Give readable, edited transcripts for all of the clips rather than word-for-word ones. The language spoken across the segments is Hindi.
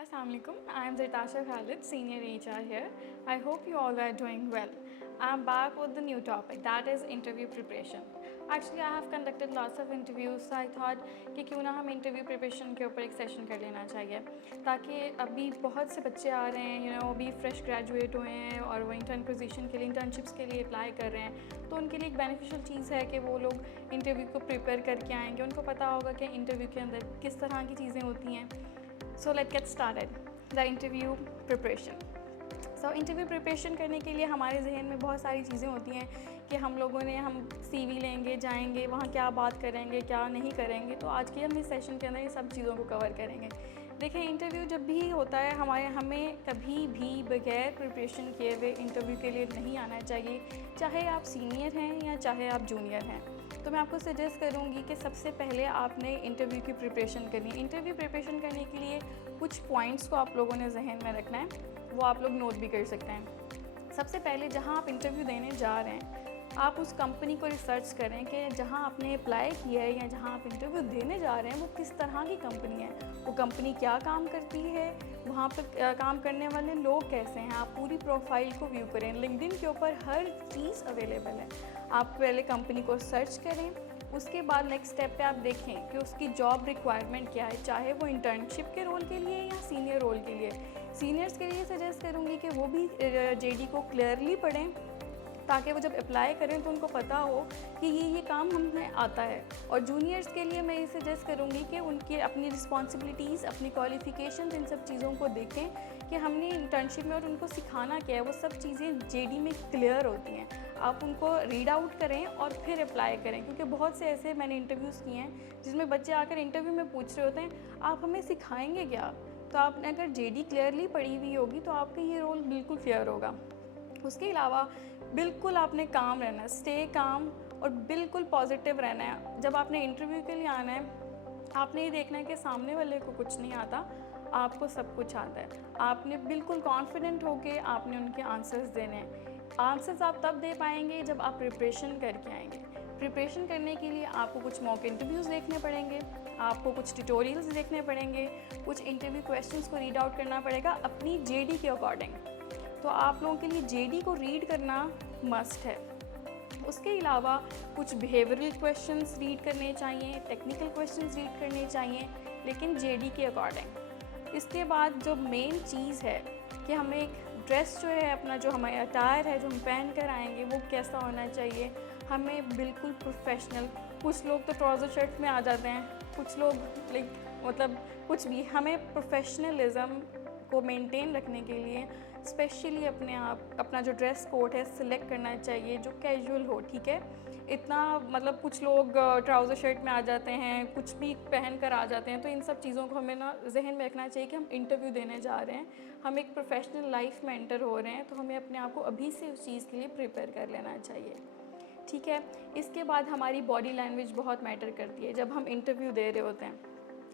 Assalamualaikum. I am Zaitasha Khalid, Senior HR here. I hope you all are doing well. I am back with the new topic, that is interview preparation. Actually, I have conducted lots of interviews, so I thought कि क्यों ना हम इंटरव्यू प्रिपरेशन के ऊपर एक सेशन कर लेना चाहिए, ताकि अभी बहुत से बच्चे आ रहे हैं अभी फ्रेश ग्रेजुएट हुए हैं और वो इंटर्न पोजीशन के लिए इंटर्नशिप्स के लिए अप्लाई कर रहे हैं, तो उनके लिए एक बेनिफिशियल चीज़ है कि वो लोग इंटरव्यू को प्रिपेयर करके आएंगे। उनको पता होगा कि इंटरव्यू के अंदर किस तरह की चीज़ें होती हैं। So let's get started the interview preparation. So interview preparation करने के लिए हमारे जहन में बहुत सारी चीज़ें होती हैं कि हम CV लेंगे, जाएंगे, वहाँ क्या बात करेंगे, क्या नहीं करेंगे। तो आज के हम इस सेशन के अंदर ये सब चीज़ों को कवर करेंगे। देखें, इंटरव्यू जब भी होता है हमें कभी भी बगैर प्रिपरेशन किए हुए इंटरव्यू के लिए नहीं आना चाहिए, चाहे आप सीनियर हैं या चाहे आप जूनियर हैं। तो मैं आपको सजेस्ट करूँगी कि सबसे पहले आपने इंटरव्यू की प्रिपरेशन करनी है। इंटरव्यू प्रिपरेशन करने के लिए कुछ पॉइंट्स को आप लोगों ने जहन में रखना है, वो आप लोग नोट भी कर सकते हैं। सबसे पहले जहाँ आप इंटरव्यू देने जा रहे हैं, आप उस कंपनी को रिसर्च करें कि जहाँ आपने अप्लाई किया है या जहाँ आप इंटरव्यू देने जा रहे हैं वो किस तरह की कंपनी है, वो कंपनी क्या काम करती है, वहाँ पर काम करने वाले लोग कैसे हैं। आप पूरी प्रोफाइल को व्यू करें। लिंक्डइन के ऊपर हर चीज़ अवेलेबल है। आप पहले कंपनी को सर्च करें, उसके बाद नेक्स्ट स्टेप पे आप देखें कि उसकी जॉब रिक्वायरमेंट क्या है, चाहे वो इंटर्नशिप के रोल के लिए या सीनियर रोल के लिए। सीनियर्स के लिए सजेस्ट करूँगी कि वो भी JD को क्लियरली पढ़ें, ताकि वो जब अप्लाई करें तो उनको पता हो कि ये काम हमें आता है। और जूनियर्स के लिए मैं ये सजेस्ट करूँगी कि उनकी अपनी रिस्पॉन्सिबिलिटीज़, अपनी क्वालिफ़िकेशन, इन सब चीज़ों को देखें कि हमने इंटर्नशिप में और उनको सिखाना क्या है। वो सब चीज़ें JD में क्लियर होती हैं। आप उनको रीड आउट करें और फिर अप्लाई करें, क्योंकि बहुत से ऐसे मैंने इंटरव्यूज़ किए हैं जिसमें बच्चे आकर इंटरव्यू में पूछ रहे होते हैं, आप हमें सिखाएँगे क्या। तो आपने अगर JD क्लियरली पढ़ी हुई होगी तो आपका ये रोल बिल्कुल क्लियर होगा। उसके अलावा बिल्कुल आपने काम रहना है, स्टे काम और बिल्कुल पॉजिटिव रहना है। जब आपने इंटरव्यू के लिए आना है, आपने ये देखना है कि सामने वाले को कुछ नहीं आता, आपको सब कुछ आता है। आपने बिल्कुल कॉन्फिडेंट होके आपने उनके आंसर्स देने हैं। आंसर्स आप तब दे पाएंगे जब आप प्रिपरेशन करके आएंगे। प्रिपरेशन करने के लिए आपको कुछ मॉक इंटरव्यूज़ देखने पड़ेंगे, आपको कुछ ट्यूटोरियल्स देखने पड़ेंगे, कुछ इंटरव्यू क्वेश्चंस को रीड आउट करना पड़ेगा अपनी JD के अकॉर्डिंग। तो आप लोगों के लिए JD को रीड करना मस्ट है। उसके अलावा कुछ बिहेवियरल क्वेश्चंस रीड करने चाहिए, टेक्निकल क्वेश्चंस रीड करने चाहिए, लेकिन JD के अकॉर्डिंग। इसके बाद जो मेन चीज़ है कि हमें एक ड्रेस जो है अपना, जो हमारा अटायर है जो हम पहन कर आएंगे, वो कैसा होना चाहिए। हमें बिल्कुल प्रोफेशनल, कुछ लोग तो ट्राउज़र शर्ट में आ जाते हैं, कुछ लोग मतलब कुछ भी। हमें प्रोफेशनलिज्म को मेंटेन रखने के लिए स्पेशली अपना जो ड्रेस कोड है सिलेक्ट करना चाहिए जो कैजुअल हो, ठीक है। इतना मतलब कुछ लोग ट्राउज़र शर्ट में आ जाते हैं, कुछ भी पहन कर आ जाते हैं। तो इन सब चीज़ों को हमें जहन में रखना चाहिए कि हम इंटरव्यू देने जा रहे हैं, हम एक प्रोफेशनल लाइफ में एंटर हो रहे हैं, तो हमें अपने आप को अभी से उस चीज़ के लिए प्रिपेयर कर लेना चाहिए, ठीक है। इसके बाद हमारी बॉडी लैंग्वेज बहुत मैटर करती है जब हम इंटरव्यू दे रहे होते हैं।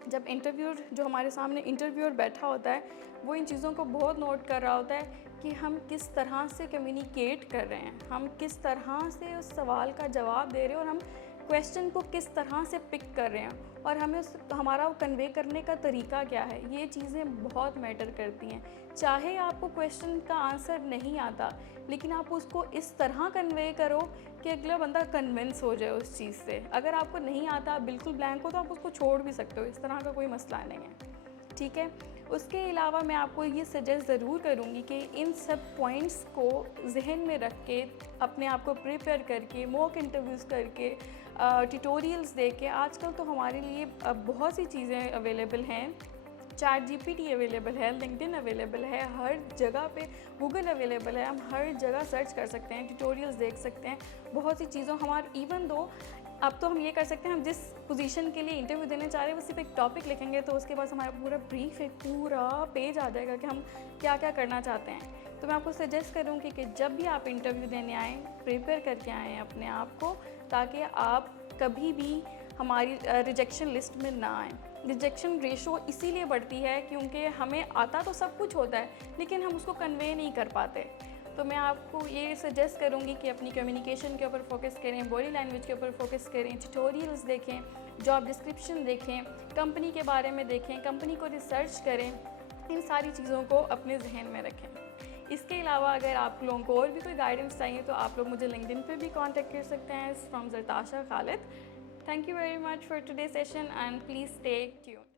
जब इंटरव्यूअर जो हमारे सामने इंटरव्यूअर बैठा होता है, वो इन चीज़ों को बहुत नोट कर रहा होता है कि हम किस तरह से कम्युनिकेट कर रहे हैं, हम किस तरह से उस सवाल का जवाब दे रहे हैं और हम क्वेश्चन को किस तरह से पिक कर रहे हैं और हमें हमारा कन्वे करने का तरीका क्या है। ये चीज़ें बहुत मैटर करती हैं। चाहे आपको क्वेश्चन का आंसर नहीं आता, लेकिन आप उसको इस तरह कन्वे करो कि अगला बंदा कन्विंस हो जाए उस चीज़ से। अगर आपको नहीं आता, बिल्कुल ब्लैंक हो, तो आप उसको छोड़ भी सकते हो, इस तरह का कोई मसला नहीं है, ठीक है। उसके अलावा मैं आपको ये सजेस्ट ज़रूर करूँगी कि इन सब पॉइंट्स को जहन में रख के अपने आप को प्रिपेयर करके, मॉक इंटरव्यूज़ करके, ट्यूटोरियल्स दे के। आजकल तो हमारे लिए बहुत सी चीज़ें अवेलेबल हैं। ChatGPT अवेलेबल है, लिंक्डइन अवेलेबल है, हर जगह पे गूगल अवेलेबल है। हम हर जगह सर्च कर सकते हैं, ट्यूटोरियल्स देख सकते हैं, बहुत सी चीज़ों हमारे इवन दो अब तो हम ये कर सकते हैं, हम जिस पोजीशन के लिए इंटरव्यू देने चाह रहे हैं वो सिर्फ एक टॉपिक लिखेंगे तो उसके बाद हमारा पूरा ब्रीफ, एक पूरा पेज आ जाएगा कि हम क्या क्या करना चाहते हैं। तो मैं आपको सजेस्ट करूँगी कि जब भी आप इंटरव्यू देने आएँ, प्रिपेयर करके आएँ अपने आप को, ताकि आप कभी भी हमारी रिजेक्शन लिस्ट में ना आएँ। रिजेक्शन रेशो इसीलिए बढ़ती है क्योंकि हमें आता तो सब कुछ होता है, लेकिन हम उसको कन्वे नहीं कर पाते। तो मैं आपको ये सजेस्ट करूँगी कि अपनी कम्युनिकेशन के ऊपर फोकस करें, बॉडी लैंग्वेज के ऊपर फोकस करें, ट्यूटोरियल्स देखें, जॉब डिस्क्रिप्शन देखें, कंपनी के बारे में देखें, कंपनी को रिसर्च करें इन सारी चीज़ों को अपने जहन में रखें। इसके अलावा अगर आप लोगों को और भी कोई गाइडेंस चाहिए तो आप लोग मुझे लिंक्डइन पे भी कांटेक्ट कर सकते हैं from Zartasha Khalid. Thank you very much for today session and please stay tuned.